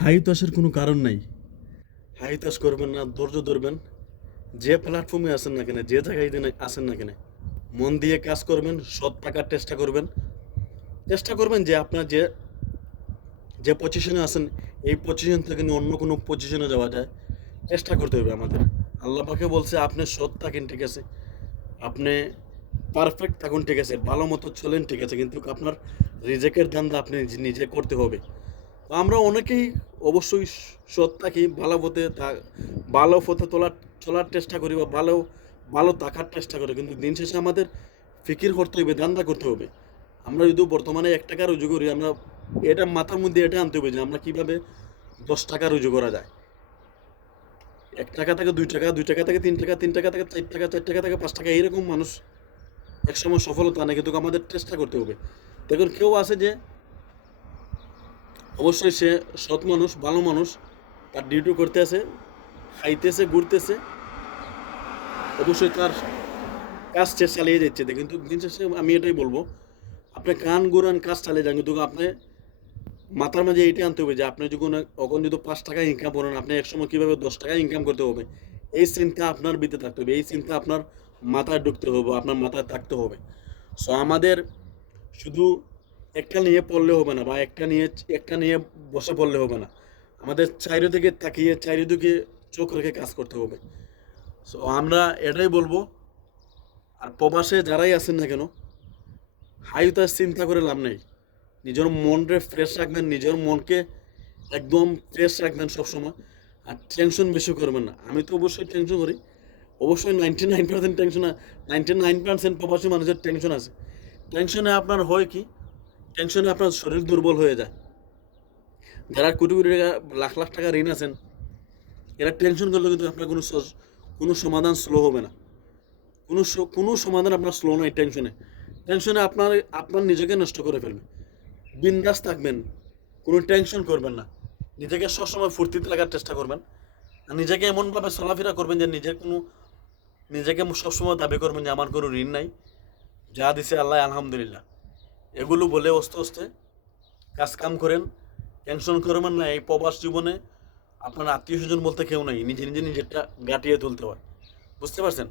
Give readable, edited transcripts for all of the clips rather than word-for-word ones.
হাইতাসের কোনো কারণ নাই। হাইতাস করবেন না, ধৈর্য ধরবেন। যে প্ল্যাটফর্মে আসেন না কেন, যে জায়গায় দিন আসেন না কেন, মন দিয়ে কাজ করবেন, সৎ থাকার চেষ্টা করবেন। চেষ্টা করবেন যে আপনার যে যে পজিশনে আছেন, এই পজিশন থেকে অন্য কোনো পজিশনে যাওয়া যায়, চেষ্টা করতে হবে আমাদের। আল্লাহ পাকে বলছে আপনি সৎ থাকেন, ঠিক আছে, আপনি পারফেক্ট থাকুন, ঠিক আছে, ভালো মতো চলেন, ঠিক আছে, কিন্তু আপনার রিজেকের ধান্দা আপনি নিজে করতে হবে। তো আমরা অনেকেই অবশ্যই সৎ থাকি, ভালো পথে চলার চেষ্টা করি, বা ভালো ভালো থাকার চেষ্টা করি, কিন্তু দিন শেষে আমাদের ফিকির করতে হবে, ধান্দা করতে হবে। আমরা যদি বর্তমানে 1 টাকা রুজু করি, আমরা এটা মাথার মধ্যে এটা আনতে হবে যে আমরা কিভাবে 10 টাকা রুজু করা যায়। 1 টাকা থেকে 2 টাকা, 2 টাকা থেকে 3 টাকা, 3 টাকা থেকে 4 টাকা, 4 টাকা থেকে 5 টাকা, এইরকম মানুষ একসময় সফলতা নেই, কিন্তু আমাদের চেষ্টা করতে হবে। দেখুন, কেউ আছে যে অবশ্যই সে সৎ মানুষ, ভালো মানুষ, তার ডিউটি করতে আছে, খাইতেছে, ঘুরতেছে, অবশ্যই তার কাজ সে চালিয়ে যাচ্ছে। কিন্তু দিন শেষে আমি এটাই বলবো, আপনি কান ঘুরান, কাজ চালিয়ে যান, কিন্তু আপনি মাথার মাঝে এইটা আনতে হবে যে আপনি যখন এখন যদি 5 টাকা ইনকাম করেন, আপনি একসময় কীভাবে 10 টাকা ইনকাম করতে হবে, এই চিন্তা আপনার ভিতরে থাকতে হবে, এই চিন্তা আপনার মাথায় ঢুকতে হবে, আপনার মাথায় থাকতে হবে। সো আমাদের শুধু একটা নিয়ে পড়লে হবে না, বা একটা নিয়ে বসে পড়লে হবে না। আমাদের চারিদিকে তাকিয়ে, চারিদিকে চোখ রেখে কাজ করতে হবে। সো আমরা এটাই বলবো। আর প্রবাসে যারাই আছেন না কেন, হাইতার চিন্তা করে লাভ নেই। নিজের মনকে ফ্রেশ রাখবেন, নিজের মনকে একদম ফ্রেশ রাখবেন সবসময়। আর টেনশন বেশি করবেন না। আমি তো অবশ্যই টেনশন করি, অবশ্যই 99% টেনশন, 99% প্রবাসী মানুষের টেনশন আছে। টেনশনে আপনার হয় কি, টেনশনে আপনার শরীর দুর্বল হয়ে যায়। যারা কোটি কোটি টাকা, লাখ লাখ টাকা ঋণ আছেন, এরা টেনশন করলে কিন্তু আপনার কোনো সমাধান স্লো হবে না। কোনো সমাধান আপনার স্লো নয় টেনশনে। টেনশনে আপনার নিজেকে নষ্ট করে ফেলবে। বিন্দাস থাকবেন, কোনো টেনশন করবেন না, নিজেকে সবসময় ফুর্তিতে রাখার চেষ্টা করবেন। আর নিজেকে এমনভাবে চলাফেরা করবেন যে নিজেকে সবসময় দাবি করবেন যে আমার কোনো ঋণ নাই, যা দিছে আল্লাহ আলহামদুলিল্লাহ। এগুলো বলে আস্তে আস্তে কাজ কাম করেন, টেনশন করবেন না। এই প্রবাস জীবনে আপনার আত্মীয় স্বজন বলতে কেউ নাই, নিজেরটা গাটিয়ে তুলতে হয়। বুঝতে পারছেন?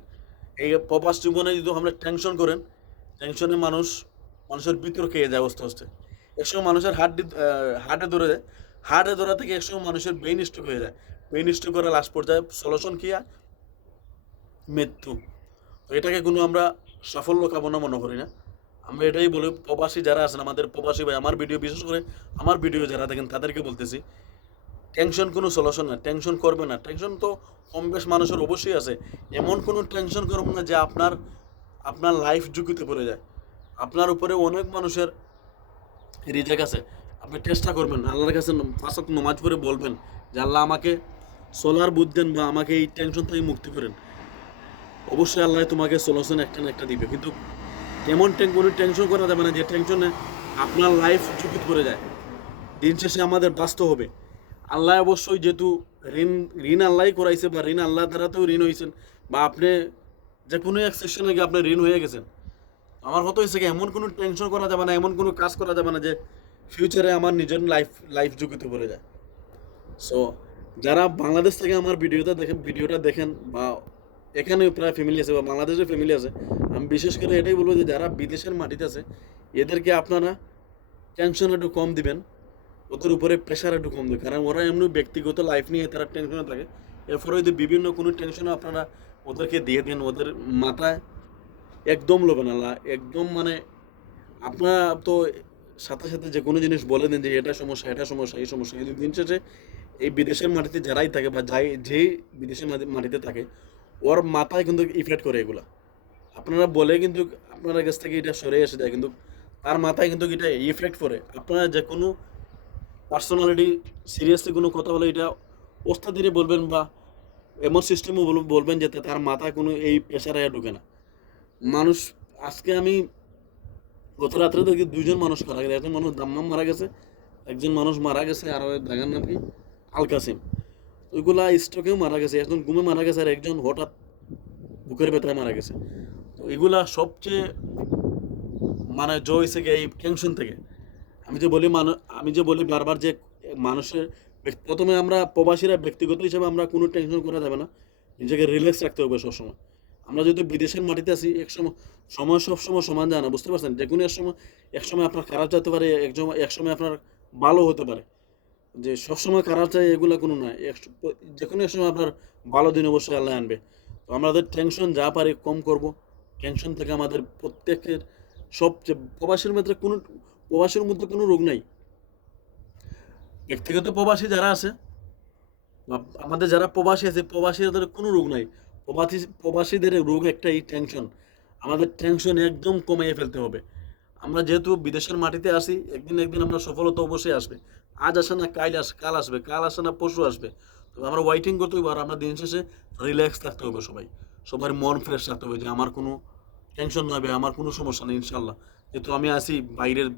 এই প্রবাস জীবনে যদি আমরা টেনশন করেন, টেনশনে মানুষের ভিতর খেয়ে যায় আস্তে আস্তে। একসময় মানুষের হার্টে ধরে যায়, হার্টে ধরা থেকে একসময় মানুষের ব্রেইন স্ট্রোক হয়ে যায়। ব্রেইন স্ট্রোক করে লাস্ট পর্যায়ে সলিউশন কি হয়? মৃত্যু। তো এটাকে কোনো আমরা সাফল্য কামনা মনে করি না। আমরা এটাই বলি, প্রবাসী যারা আছেন, আমাদের প্রবাসী ভাই, আমার ভিডিও বিশেষ করে আমার ভিডিও যারা দেখেন তাদেরকে বলতেছি, টেনশন কোনো সলিউশন না, টেনশন করবে না। টেনশন তো কম বেশ মানুষের অবশ্যই আছে। এমন কোনো টেনশন করবেন না যে আপনার লাইফ ঝুঁকিতে পড়ে যায়। আপনার উপরে অনেক মানুষের রিজেক আছে। আপনি চেষ্টা করবেন, আল্লাহর কাছে 5 ওয়াক্ত নামাজ পড়ে বলবেন যে আল্লাহ আমাকে চলার বুদ্ধি দেন, বা আমাকে এই টেনশন থেকে মুক্তি করেন। অবশ্যই আল্লাহ তোমাকে সলিউশন একটা না একটা দিবে, কিন্তু কোনো টেনশন করা যাবে না যে টেনশনে আপনার লাইফ ঝুঁকিতে পড়ে যায়। দিন শেষে আমাদের বাঁচতে হবে। আল্লাহ অবশ্যই যেহেতু ঋণ ঋণ আল্লাহই করাইছে, বা ঋণ আল্লাহ দ্বারাতেও ঋণ হয়েছেন, বা আপনি যে কোনো এক সেকশনে গিয়ে আপনি ঋণ হয়ে গেছেন। আমার হতো হয়েছে কি, এমন কোনো টেনশন করা যাবে না, এমন কোনো কাজ করা যাবে না যে ফিউচারে আমার নিজের লাইফ ঝুঁকিতে পড়ে যায়। সো যারা বাংলাদেশ থেকে আমার ভিডিওটা দেখেন, বা এখানে প্রায় ফ্যামিলি আছে, বা বাংলাদেশের ফ্যামিলি আছে, আমি বিশেষ করে এটাই বলবো যে যারা বিদেশের মাটিতে আছে, এদেরকে আপনারা টেনশন একটু কম দিবেন, ওদের উপরে প্রেশার একটু কম দেবে, কারণ ওরা এমনি ব্যক্তিগত লাইফ নিয়ে তারা টেনশনে থাকে। এরপরে যদি বিভিন্ন কোনো টেনশনে আপনারা ওদেরকে দিয়ে দেন, ওদের মাথায় একদম লোবেন আল্লাহ, একদম মানে আপনারা তো সাথে সাথে যে কোনো জিনিস বলে দেন যে এটা সমস্যা, এটা সমস্যা, এই সমস্যা, কিন্তু দিন শেষে এই বিদেশের মাটিতে যারাই থাকে, বা যেই বিদেশের মাটিতে থাকে, ওর মাথায় কিন্তু ইফেক্ট করে এগুলা। আপনারা বলে কিন্তু আপনার কাছ থেকে এটা সরে এসে যায়, কিন্তু তার মাথায় কিন্তু এটা ইফেক্ট করে। আপনারা যে কোনো পার্সোনালিটি সিরিয়াসলি কোনো কথা বলে, এটা ওস্তাদ ধীরে বলবেন, বা এমন সিস্টেমও বলবেন যাতে তার মাথায় কোনো এই প্রেশারে ঢুকে না। মানুষ আজকে আমি গত রাত্রে দেখি 2জন মানুষ মারা গেছে, একজন মানুষ দাম্মাম মারা গেছে, একজন মানুষ মারা গেছে, আর ওই জায়গার নাম কি আল কাসিম। ওইগুলা স্ট্রোকেও মারা গেছে, একজন ঘুমে মারা গেছে, আর একজন হঠাৎ বুকের ব্যথায় মারা গেছে। তো এগুলা সবচেয়ে মানে হয়েছে কি এই টেনশন থেকে। আমি যে বলি বারবার যে মানুষের প্রথমে আমরা প্রবাসীরা ব্যক্তিগত হিসেবে আমরা কোনো টেনশন করা যাবে না, নিজেকে রিল্যাক্স রাখতে হবে সবসময়। আমরা যদি বিদেশের মাটিতে আছি, সময় সবসময় সমান যায় না, বুঝতে পারছেন? যে কোনো এক সময় আপনার খারাপ যেতে পারে, এক সময় আপনার ভালো হতে পারে। যে সবসময় খারাপ চাই এগুলা কোনো না, যে কোনো এক সময় আপনার ভালো দিন অবশ্যই আল্লাহ আনবে। তো আমাদের টেনশন যা পারি কম করব। টেনশন থেকে আমাদের প্রত্যেকের সবচেয়ে প্রবাসীর মধ্যে কোনো রোগ নাই। ব্যক্তিগত প্রবাসী যারা আছে বা আমাদের যারা প্রবাসী আছে, প্রবাসীদের কোনো রোগ নাই। প্রবাসীদের রোগ একটাই, টেনশন। আমাদের টেনশন একদম কমিয়ে ফেলতে হবে। আমরা যেহেতু বিদেশের মাটিতে আসি, একদিন আমরা সফলতা অবশ্যই আসবে। আজ আসে না কাল আসবে, কাল আসে না পরশু আসবে। তবে আমরা ওয়েটিং করতে হবে, আর আমরা দিন শেষে রিল্যাক্স থাকতে হবে সবার মন ফ্রেশ রাখতে হবে যে আমার কোনো টেনশন নয়, আমার কোনো সমস্যা নেই ইনশাল্লাহ। যেহেতু আমি আসি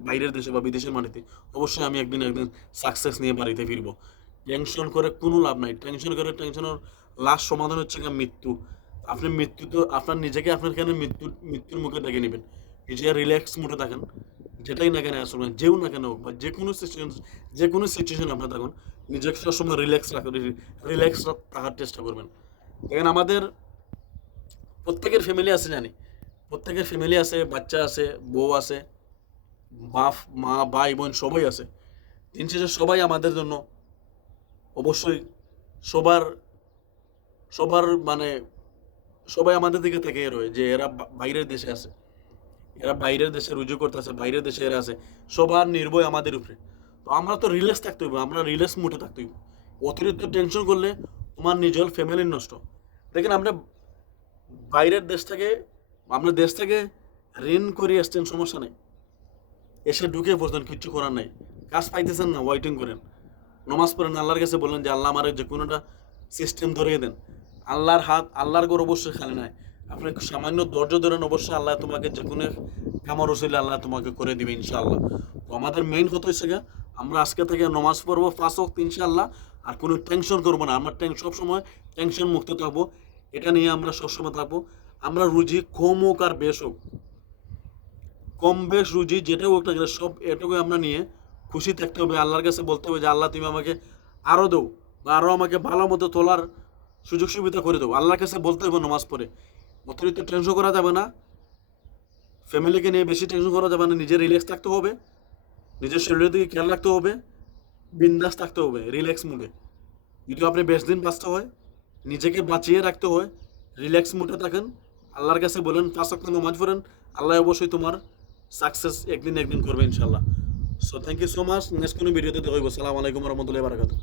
বাইরের দেশে বা বিদেশের মাটিতে, অবশ্যই আমি একদিন সাকসেস নিয়ে বাড়িতে ফিরবো। টেনশন করে কোনো লাভ নাই। টেনশনের লাস্ট সমাধান হচ্ছে গিয়ে মৃত্যু। আপনি মৃত্যু তো আপনার নিজেকে আপনার কেন মৃত্যুর মুখে ডেকে নেবেন। নিজে রিল্যাক্স মোডে থাকেন, যেটাই না কেন আসলে যেও না কেন হোক, বা যে কোনো সিচুয়েশন আপনার থাকুন, নিজেকে সবসময় রিল্যাক্স থাকার চেষ্টা করবেন। দেখেন আমাদের প্রত্যেকের ফ্যামিলি আছে জানি, প্রত্যেকের ফ্যামিলি আছে, বাচ্চা আছে, বউ আছে, বাপ মা ভাই বোন সবাই আছে। দিন শেষে সবাই আমাদের জন্য অবশ্যই সবার সবার মানে সবাই আমাদের দিকে তাকিয়ে রয়ে যে এরা বাইরের দেশে আছে, এরা বাইরের দেশে রুজু করতেছে, বাইরের দেশে এরা আছে, সবার নির্ভয় আমাদের উপরে। তো আমরা তো রিল্যাক্স থাকতে হইব, আমরা রিল্যাক্স মুডে থাকতে হইব। অতিরিক্ত টেনশন করলে তোমার নিজের ফ্যামিলির নষ্ট। দেখেন আমরা বাইরের দেশ থেকে দেশ থেকে ঋণ করে আসছেন, সমস্যা নেই, এসে ঢুকে পড়ছেন, কিচ্ছু করার নাই, কাজ পাইতেছেন না, ওয়েটিং করেন, নমাজ পড়েন, আল্লাহর কাছে বলেন যে আল্লাহ আমার যে কোনোটা সিস্টেম ধরিয়ে দেন। আল্লাহর ঘর অবশ্যই খালি নাই। আপনি সামান্য ধৈর্য ধরেন, অবশ্যই আল্লাহ তোমাকে যে কোনো কামড় হইলে আল্লাহ তোমাকে করে দিবে ইনশাআল্লাহ। তো আমাদের মেইন কথা হচ্ছে গা, আমরা আজকে থেকে নমাজ পড়বো 5 ওয়াক্ত ইনশাআল্লাহ, আর কোনো টেনশন করবো না। আমরা সবসময় টেনশন মুক্ত থাকবো, এটা নিয়ে আমরা সবসময় থাকবো। আমরা রুজি কম হোক আর বেশ হোক, কম বেশ রুজি যেটা হোক না কেন, সব এটুকু আমরা নিয়ে খুশি থাকতে হবে। আল্লাহর কাছে বলতে হবে যে আল্লাহ তুমি আমাকে আরও দেও, বা আরও আমাকে ভালো মতো তোলার সুযোগ সুবিধা করে দেবো। আল্লাহর কাছে বলতে হবে নামাজ পড়ে। অতিরিক্ত টেনশন করা যাবে না, ফ্যামিলিকে নিয়ে বেশি টেনশন করা যাবে না, নিজে রিল্যাক্স থাকতে হবে, নিজের শরীরের দিকে খেয়াল রাখতে হবে, বিন্দাস থাকতে হবে রিল্যাক্স মুডে। যদি আপনি বেশ দিন বাঁচতে হয়, নিজেকে বাঁচিয়ে রাখতে হয়, রিল্যাক্স মুডে থাকেন, আল্লাহর কাছে বলেন, 5 ওয়াক্ত নামাজ পড়েন, আল্লাহ অবশ্যই তোমার সাকসেস একদিন করবে ইনশাল্লাহ। So thank you so much. Next কোনো ভিডিওতে দেখা হইব। আসসালামু আলাইকুম ওয়া রাহমাতুল্লাহি ওয়া বারাকাতুহু।